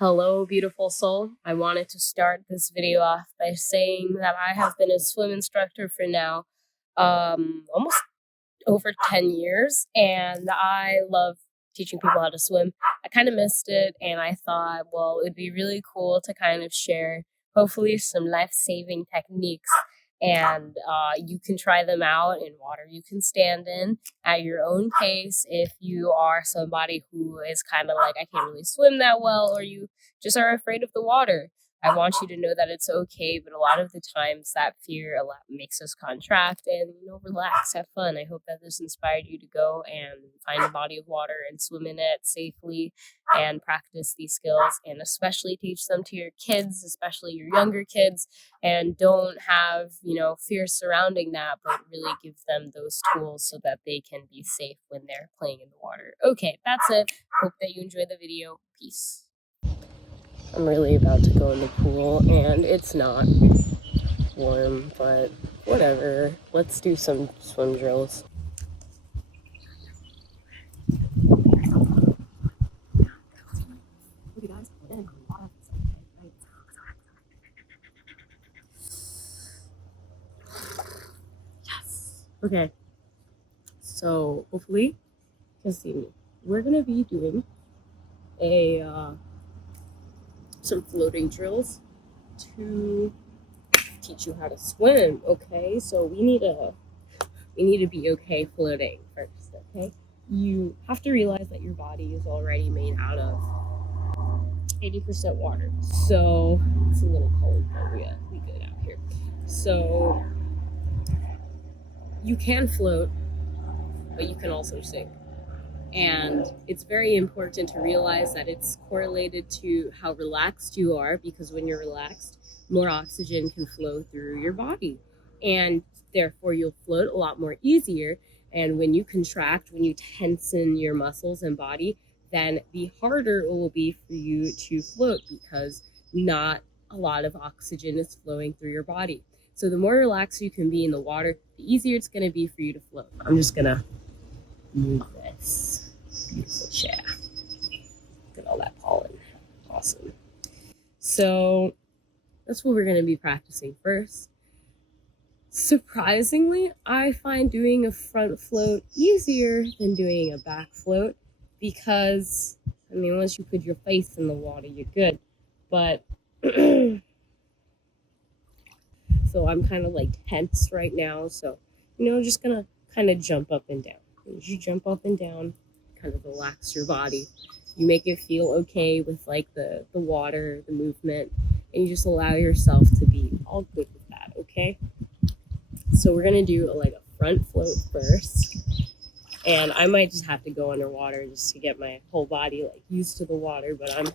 Hello, beautiful soul. I wanted to start this video off by saying that I have been a swim instructor for now almost over 10 years, and I love teaching people how to swim. I kind of missed it, and I thought, well, it would be really cool to kind of share, hopefully, some life-saving techniques. And you can try them out in water you can stand in at your own pace if you are somebody who is kind of like, I can't really swim that well, or you just are afraid of the water. I want you to know that it's okay, but a lot of the times that fear makes us contract and, relax, have fun. I hope that this inspired you to go and find a body of water and swim in it safely and practice these skills, and especially teach them to your kids, especially your younger kids, and don't have, fear surrounding that, but really give them those tools so that they can be safe when they're playing in the water. Okay, that's it. Hope that you enjoy the video. Peace. I'm really about to go in the pool, and it's not warm, but whatever. Let's do some swim drills. Yes. Okay. So hopefully you can see me. We're gonna be doing some floating drills to teach you how to swim. Okay, so we need to be okay floating first. Okay, you have to realize that your body is already made out of 80% water, so it's a little cold, but we good out here. So you can float, but you can also sink. And it's very important to realize that it's correlated to how relaxed you are, because when you're relaxed, more oxygen can flow through your body, and therefore you'll float a lot more easier. And when you contract, when you tension your muscles and body, then the harder it will be for you to float, because not a lot of oxygen is flowing through your body. So the more relaxed you can be in the water, the easier it's going to be for you to float. I'm just going to move this beautiful chair. Look at all that pollen. Awesome. So that's what we're going to be practicing first. Surprisingly, I find doing a front float easier than doing a back float, because, once you put your face in the water, you're good. But, so I'm kind of like tense right now. So, just going to kind of jump up and down. As you jump up and down, kind of relax your body. You make it feel okay with like the water, the movement, and you just allow yourself to be all good with that, okay? So we're gonna do a front float first, and I might just have to go underwater just to get my whole body used to the water, but I'm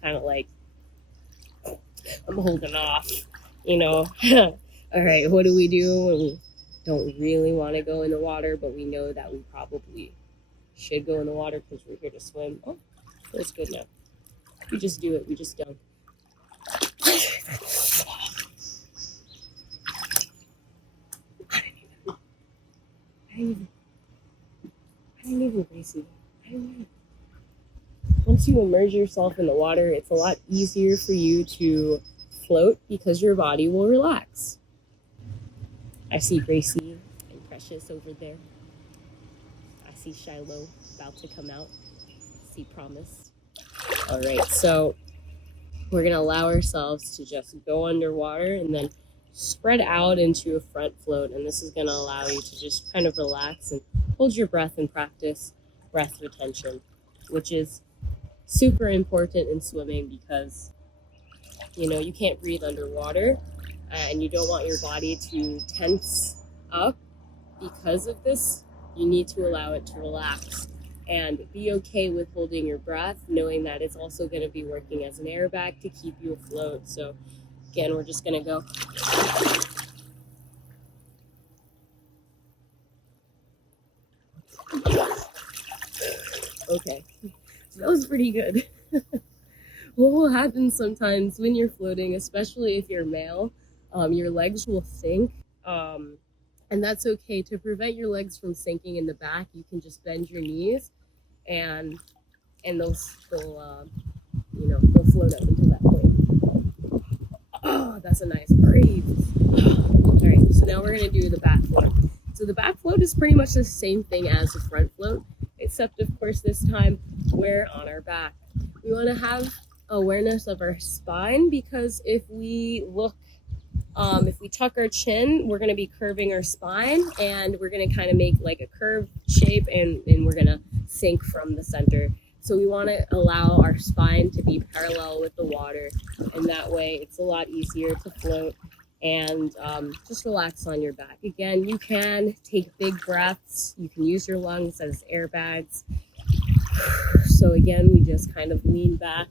kind of I'm holding off, All right, what do we do when we don't really want to go in the water, but we know that we probably should go in the water because we're here to swim? Oh, feels good now. We just do it. We just don't. I didn't even Gracie. Once you immerse yourself in the water, it's a lot easier for you to float because your body will relax. I see Gracie and Precious over there. I see Shiloh about to come out. I see Promise. All right, so we're gonna allow ourselves to just go underwater and then spread out into a front float. And this is gonna allow you to just kind of relax and hold your breath and practice breath retention, which is super important in swimming because, you can't breathe underwater, and you don't want your body to tense up because of this. You need to allow it to relax and be okay with holding your breath, knowing that it's also going to be working as an airbag to keep you afloat. So again, we're just going to go. Okay, that was pretty good. What will happen sometimes when you're floating, especially if you're male, your legs will sink. And that's okay. To prevent your legs from sinking in the back, you can just bend your knees, and they'll we'll float up until that point. Oh, that's a nice breathe. All right, so now we're gonna do the back float. So the back float is pretty much the same thing as the front float, except of course this time we're on our back. We want to have awareness of our spine, because if we tuck our chin, we're going to be curving our spine, and we're going to kind of make like a curved shape, and we're going to sink from the center. So we want to allow our spine to be parallel with the water, and that way it's a lot easier to float. And just relax on your back. Again, you can take big breaths. You can use your lungs as airbags. So again, we just kind of lean back.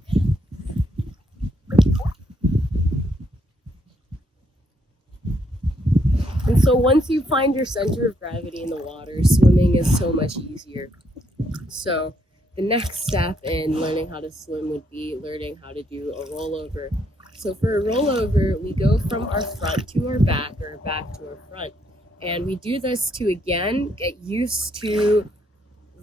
And so once you find your center of gravity in the water, swimming is so much easier. So the next step in learning how to swim would be learning how to do a rollover. So for a rollover, we go from our front to our back, or back to our front. And we do this to, again, get used to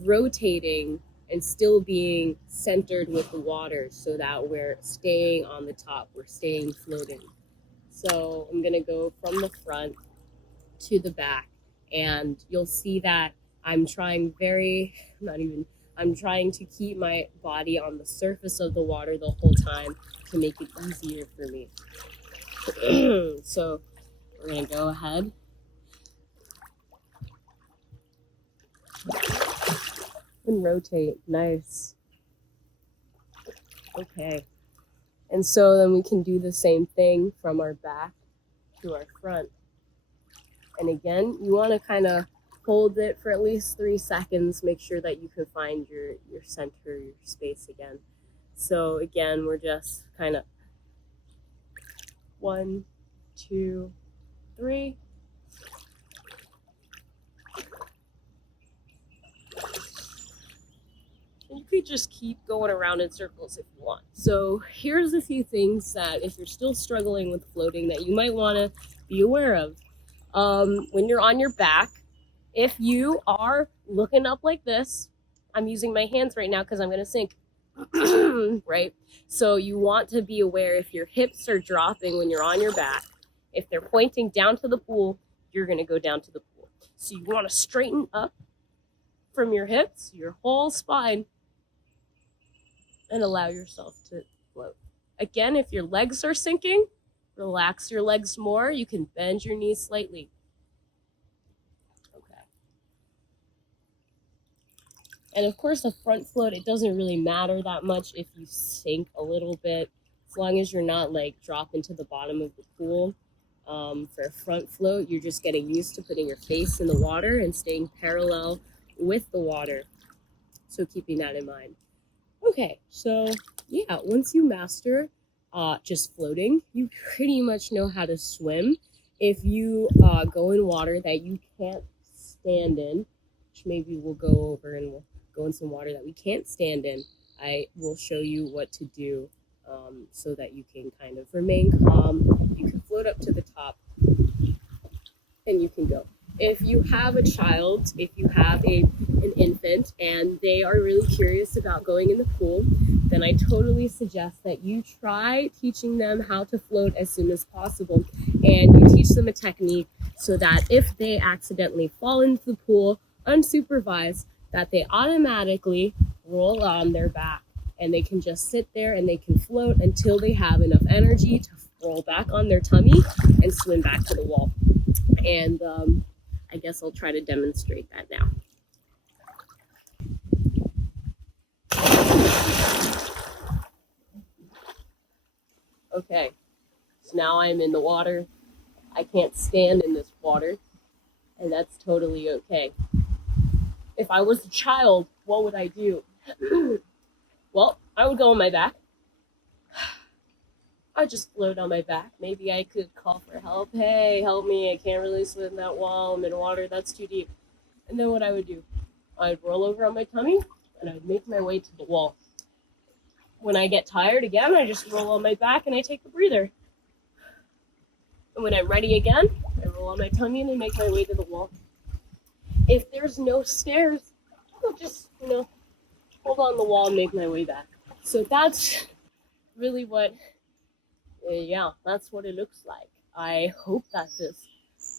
rotating and still being centered with the water, so that we're staying on the top, we're staying floating. So I'm gonna go from the front to the back, and you'll see that I'm trying to keep my body on the surface of the water the whole time to make it easier for me. So we're gonna go ahead. And rotate, nice. Okay, and so then we can do the same thing from our back to our front. And again, you want to kind of hold it for at least 3 seconds. Make sure that you can find your center, your space again. So again, we're just kind of 1, 2, 3. And you could just keep going around in circles if you want. So here's a few things that, if you're still struggling with floating, that you might want to be aware of. When you're on your back, if you are looking up like this, I'm using my hands right now because I'm going to sink, right? So you want to be aware if your hips are dropping when you're on your back. If they're pointing down to the pool, you're going to go down to the pool. So you want to straighten up from your hips, your whole spine, and allow yourself to float. Again, if your legs are sinking, relax your legs more. You can bend your knees slightly. Okay. And of course, the front float, it doesn't really matter that much if you sink a little bit, as long as you're not like dropping to the bottom of the pool. For a front float, you're just getting used to putting your face in the water and staying parallel with the water. So keeping that in mind. Okay, so yeah, once you master just floating, you pretty much know how to swim. If you go in water that you can't stand in, which maybe we'll go over, and we'll go in some water that we can't stand in, I will show you what to do so that you can kind of remain calm. You can float up to the top and you can go. If you have a child, if you have an infant and they are really curious about going in the pool, then I totally suggest that you try teaching them how to float as soon as possible. And you teach them a technique so that if they accidentally fall into the pool unsupervised, that they automatically roll on their back. And they can just sit there and they can float until they have enough energy to roll back on their tummy and swim back to the wall. And I guess I'll try to demonstrate that now. Okay, so now I'm in the water. I can't stand in this water, and that's totally okay. If I was a child, what would I do? Well, I would go on my back. I'd just float on my back. Maybe I could call for help. Hey, help me. I can't really swim that well. I'm in water that's too deep. And then what I would do, I'd roll over on my tummy and I'd make my way to the wall. When I get tired again, I just roll on my back and I take a breather. And when I'm ready again, I roll on my tummy and I make my way to the wall. If there's no stairs, I'll just, hold on the wall and make my way back. So that's really what, yeah, that's what it looks like. I hope that this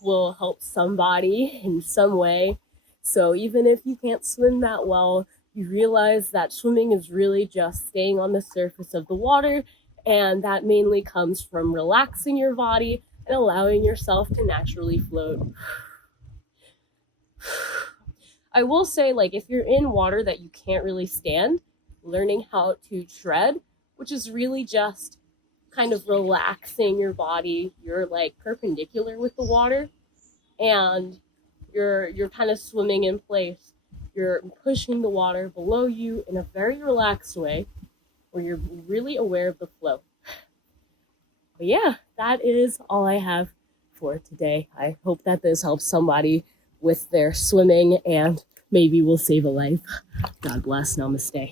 will help somebody in some way. So even if you can't swim that well, you realize that swimming is really just staying on the surface of the water, and that mainly comes from relaxing your body and allowing yourself to naturally float. I will say, like, if you're in water that you can't really stand, learning how to tread, which is really just kind of relaxing your body. You're like perpendicular with the water, and you're kind of swimming in place. You're pushing the water below you in a very relaxed way, where you're really aware of the flow. But yeah, that is all I have for today. I hope that this helps somebody with their swimming and maybe will save a life. God bless. Namaste.